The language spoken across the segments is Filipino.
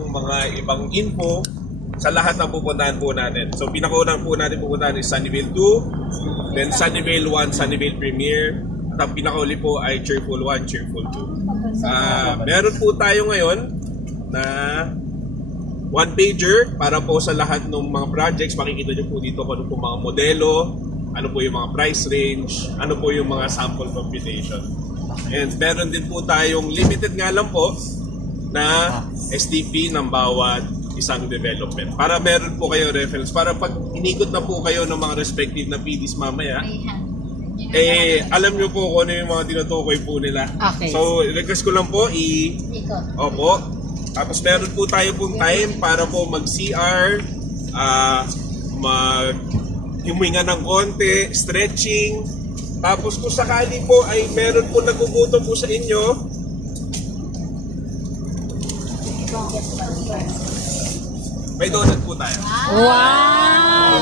ng mga ibang info sa lahat ng pupuntahan po natin. So pinakaunang po natin pupuntahan is Sunnyvale 2, then Sunnyvale 1, Sunnyvale Premier, at ang pinakauli po ay Cheerful 1, Cheerful 2. Meron po tayo ngayon na one-pager para po sa lahat ng mga projects. Makikita nyo po dito kung ano po mga modelo, ano po yung mga price range, ano po yung mga sample computation. And meron din po tayong limited nga lang po na STP ng bawat isang development. Para meron po kayo reference. Para pag inikot na po kayo ng mga respective na PDs mamaya, alam nyo po kung ano yung mga tinutukoy po nila. Okay. So, request ko lang po Opo. Tapos meron po tayo pong time para po mag-CR, huminga ng konti, stretching. Tapos kung sakali po ay meron po nagugutom po sa inyo, may donut po tayo. Wow!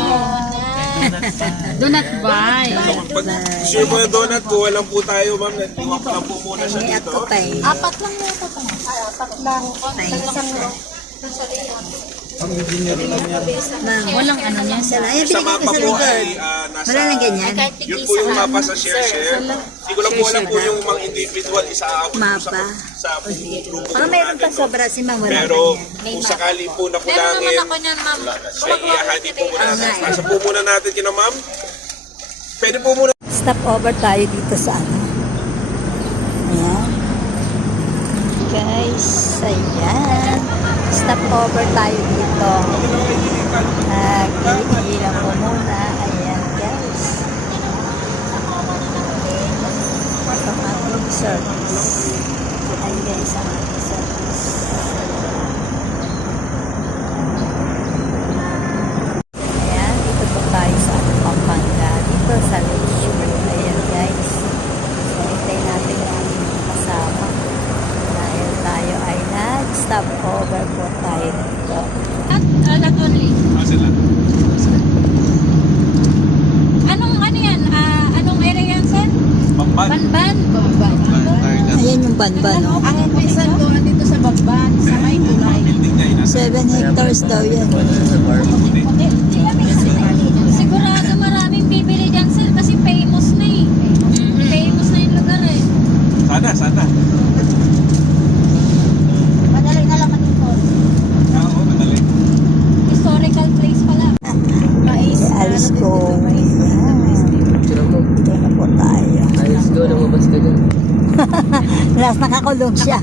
Donut buy. Pag sure po yung donut po, walang po tayo ma'am. Iwak lang po muna siya dito. Apat lang na ito. Apat lang. Ang engineer lang yan. Walang ano niya. Sa mapa po ay nasa... Yun po yung mapa sa share. Hindi ko lang po alam po yung mga individual isaabot po sa grupo po meron pa natin. sobra si Ma'am. Pero kung sakali po na Meron naman kulangin, ako niyan, ma'am. ay ihahati po muna natin. Nasa po muna natin kina ma'am. Pwede po muna. Stop over tayo dito sa ano. Ayan. Guys, ayan. Stop over tayo dito. Nag-iilang po muna. Ayan guys. Ang ating service. Ayan guys, ang ating service. Ayan, dito po tayo sa Pampanga. Dito sa Lake. Ayan guys. So, hintay natin yung aming kasama. Dahil tayo ay nag-stop over po tayo dito. Not only. Sila. Ano yan? Anong area yan, sir? Pamban. Banban. Ayan yung banban. Ang pinsan ko dito sa Banban, sa may tulay. Building niya, 7 hectares daw yan. Sigurado maraming bibili dyan, sir, kasi famous na eh. Famous na yung lugar eh. Sana. Madali na lang dito. Oo, madali. Historical place pala. Alis ko. Dito na po tayo. Ayos ko, lumabas ka dyan. Last nakakulong siya.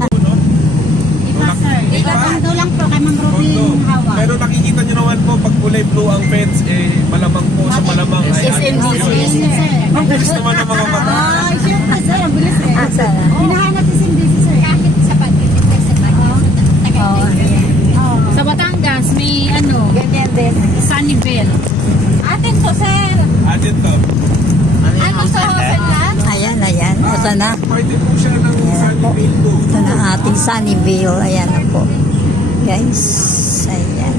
Iba, sir. Ito lang po kay Ma'am Robin Hawa. Pero nakikita nyo naman po, pag kulay blue ang fence, malamang po sa malamang ay SMDC. ang bilis naman ng mga mata. Ay, syempre, sir. Ang bilis eh. Asa? Hinahanap si SMDC, sir. Kahit sa pag-ibig sa Sa Batangas, may Ganyan din. Sunnyvale. Atin to, sir. Atin to. Ano sa hotel lang? Ayan. Ito na. Pwede po siya ng Sunnyvale 2. Ito na ating Sunnyvale. Ayan na po. Guys. Ayan.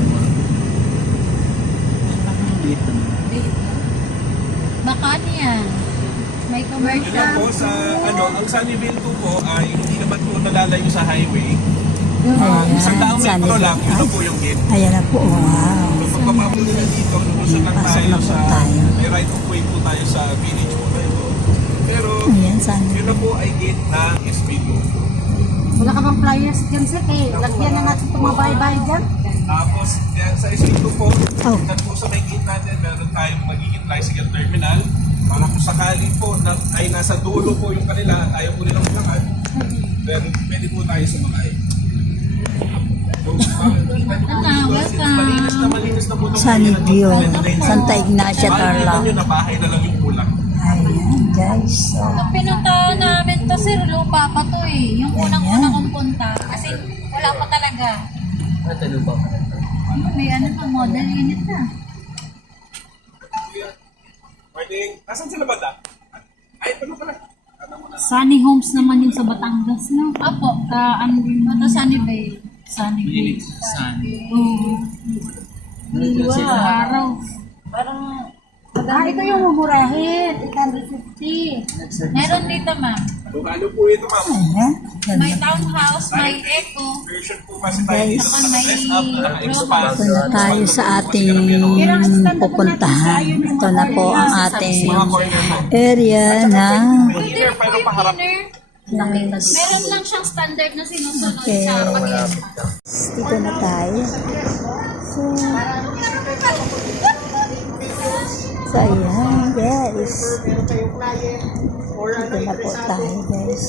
Baka niyan. May Yun lang commercial. po sa, ang Sunnyvale 2 po ay hindi naman po nalalayo sa highway. Isang daang metro lang, yun lang po yung gate. Ayan na po. Wow. Pagpapapo nila dito, lumusot lang Pasok tayo na po sa, tayo. may right of way po tayo sa village po na ito. Pero, Ayan, Sunnyvale. yun lang po ay gate na SB2. Wala ka bang flyers dyan, sir? Eh, lagyan na natin itong mga bahay-bahay dyan. Tapos, yan sa SB2 po, Oh. dyan po sa may gate natin, meron tayong magiging tricycle terminal. Para kung sakali po na, ay nasa dulo po yung kanila at ayaw po nilang lakad, then pwede po tayo sumakay. So, malinis na po itong Sunnyvale. Santa Ignacia, Tarlac. Nyo na bahay na lang yung kulang. Ayan, guys. So, Nung pinuntahan namin to, sir, lupa pa to eh. Yung unang-una kong punta. Kasi wala pa talaga. Ano ba? May pa, model unit na. Pwede, nasan sila ba da? Ay, ano pala? Sunny Homes naman yung sa Batangas, no? Apo, ito Sunnyvale. Sunnyvale. Sun. Oo. Araw. Parang ito yung mumurahin. 850. Meron dito, ma'am. Ano po ito, ma'am? Ayan. May townhouse, may eco. Version po kasi tayo dito Saka na may dress up, expand. Punta tayo sa ating pupuntahan. Ito na po ang ating area na Cleaner, pero paharap. Meron lang siyang standard na sinusunod Okay. sa pag dito na tayo. So ayan guys. Dito na po tayo guys.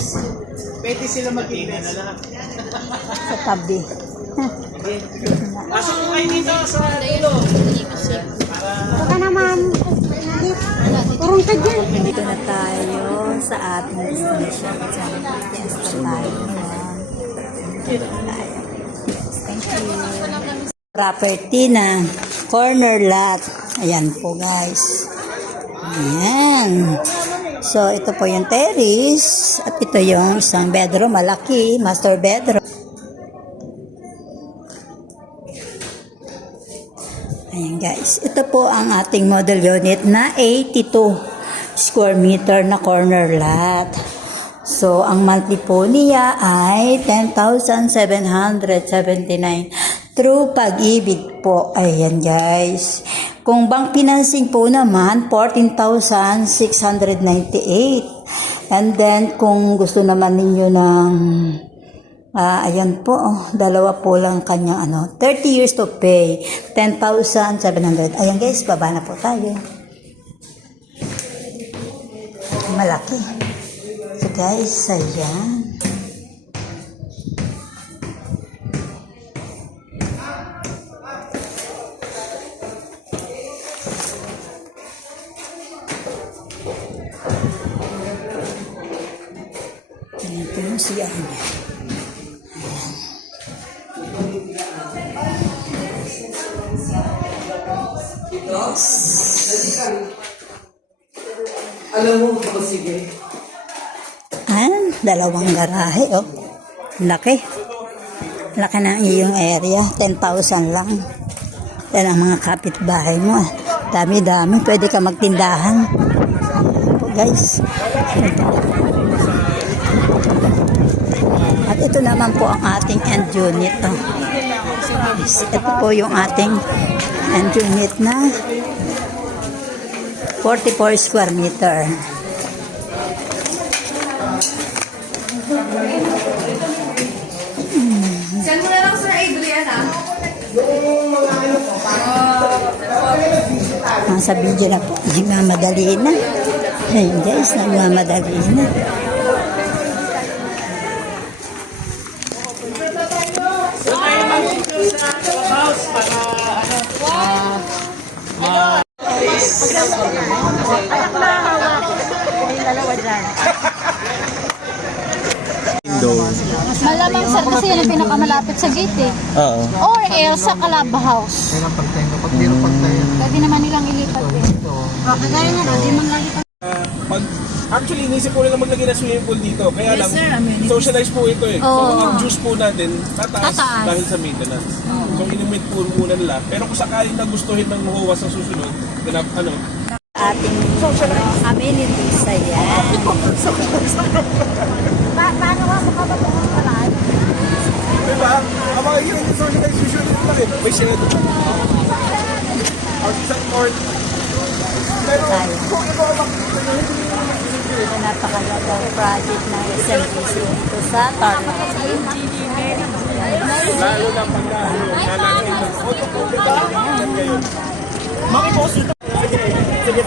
Pwede sila mag-ina na lang. Sa tabi. Pasok ko kayo dito sa dulo. Baka naman. Turun ka dyan. Dito na tayo sa ating destination. Yes, tayo. Dito na tayo. Thank you. Property na corner lot. Ayan po guys. Ayan. So ito po yung terrace. At ito yung isang bedroom. Malaki. Master bedroom. Ayan guys, ito po ang ating model unit na 82 square meter na corner lot. So, ang monthly po niya ay 10,779 through Pag-ibig po. Ayan guys. Kung bank financing po naman, 14,698. And then, kung gusto naman ninyo ng ayan po, dalawa po lang kanyang 30 years to pay, 10,700. Ayan guys, baba na po tayo. Malaki. So guys, ayan. Ayan po yung siya niya. Alam mo, oh, sige. Dalawang garahe, oh. Laki. Laki ng iyong area. 10,000 lang. Yan ang mga kapitbahay mo. Dami-dami. Pwede ka magtindahan. Po, guys. At ito naman po ang ating end unit. Oh. Ito po yung ating end unit na 44 square meter. Send mo na lang Sir Adrian Sa video na po, nagmamadali na. Ayun guys, nagmamadali na. Malamang sir kasi yan ang pinakamalapit sa gate eh. Oo. Or else sa Calaba House. Kailan pagtayo, kapag di rin pagtayo. Pwede naman nilang ilipat eh. Kagaya nga, di man lagi pa. Actually, inisip ko nila maglagay ng swimming pool dito. Kaya lang, socialize po ito eh. So, Oo. ang juice po natin, tataas Tataas. dahil sa maintenance. So, inimit po muna nila. Pero kung sakaling nagustuhin ng MOA sa susunod, Ating amenities, ayan. Paano ka makapagpapalaan? diba? Ang mga yun, yung socialize usually ito lang eh. May shed. Or isang court. Pero, kung ito ang Napakagandang project ng SMPC ito sa Tarlac. lalo na pagka, nalagay ng photo po, diba? Yan ngayon. Makipost ito. Sige.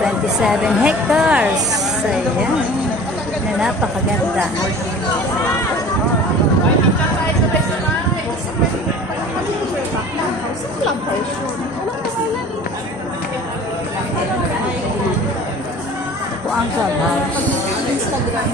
27 hectares. Ayan. Na napakaganda. Ito po ang clubhouse.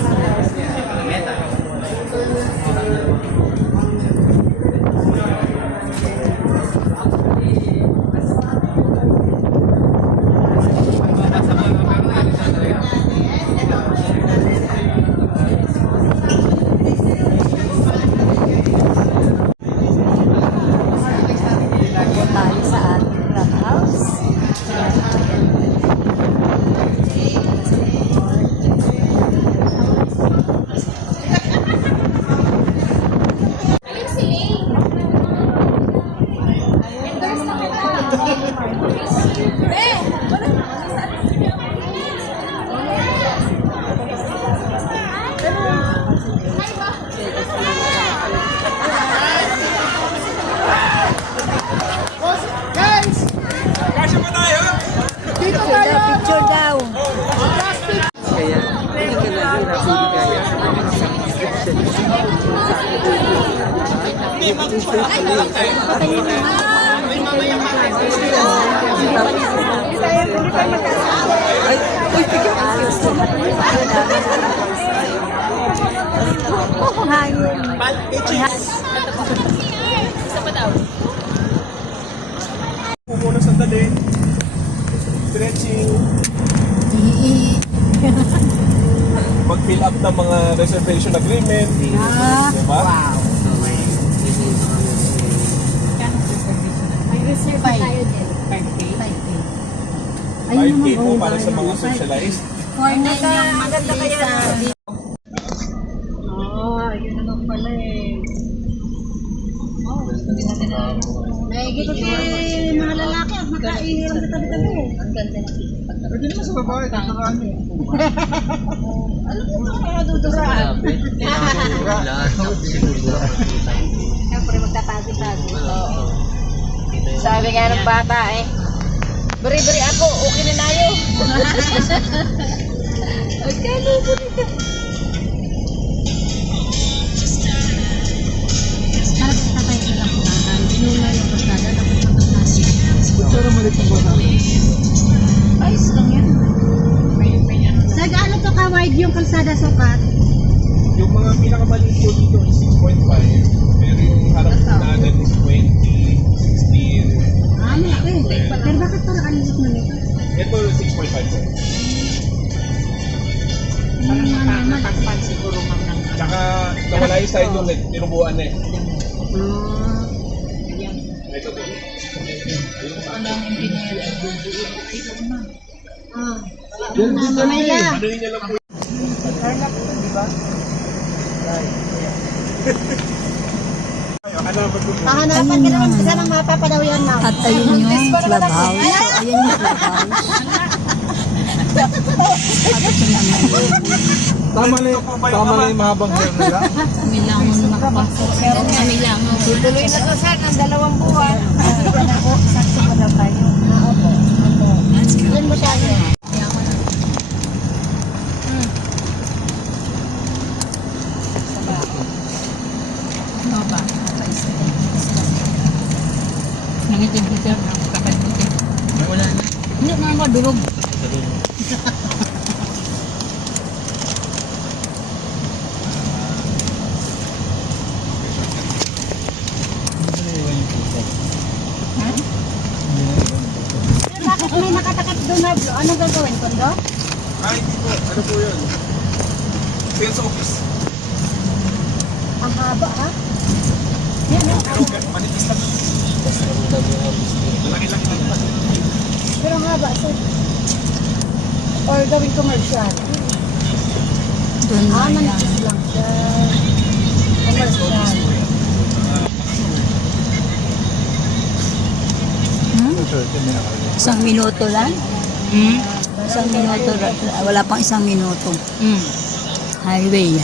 Pupuno sandali. Stretching. Mag-fill up ng mga reservation agreement. Diba? May reserve tayo din. 5K po para sa mga socialized. For 9 yung maganda kaya. Oh, yun naman pala eh. Naigit yung mga lalaki at makaihiram sa tabi-tabi eh. Ang ganda na. Pwede naman sa babae, tataraan mo. Alam mo ba kaya duduraan? Siyempre magtatago-tago. Sabi nga ng bata eh. Bari-bari ako, okay na tayo. Magkano po nito? Harap sa tatay ko lang punahan. Binula yung pasada na punahan. Pero mali kong bata. Ayos lang yan. Nag-ano to ka-wide yung kalsada sukat? Yung mga pinakamaliit po dito is 6.5. Pero yung harap na agad is 20, 16. Ah, malaki. Pero bakit parang alis na nito? Ito 6.5 po. Parang nakakpan siguro mang nang. Tsaka nawala yung side yung tinubuan na eh. Ito po. Pamela. Ano yun lang po. Ano ba ito? Hahanapan ka naman kasi ng mapa daw yan na. At ayun yung clubhouse. So, ayun yung clubhouse. Tama na yung mahabang hair nila. Kami lang mo makapasok. Pero kami lang mo. Tuloy na to sir, ng 2 buwan. Sakto pa daw tayo. Opo. Doon mo siya. Nangitin ko siya, kapag dito. Wala na. Hindi na ako, durog. Bakit may nakatakap doon na, ano gagawin, kondo? Ay, hindi po. Ano po yun? Sales office. Ang haba ha? Yan, Pero manipis lang. Laki-laki lang. pero ang haba sir. Or gawing commercial. Doon na yan. Manipis lang siya. Commercial. Isang minuto lang? Isang minuto. Wala pang isang minuto. Highway.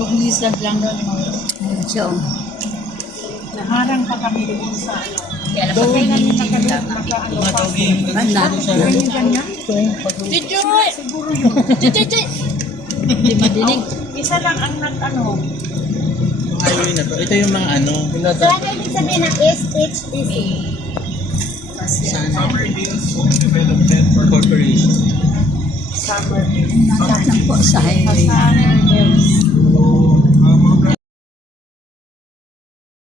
Buknisag lang doon. So, Naharang pa kami doon sa ano. Kaya napatay namin naka-ano pa. banda. Ganyan. Chichoy! Siguro yun. Chichoy! Hindi madinig. Isa lang ang nag-ano. Highway na to. Ito yung mga ano. So ano ibig sabihin ng SHTC? Summer Hills Home Development Corporation. Summer. Po sa highway. Summer Hills. So, mga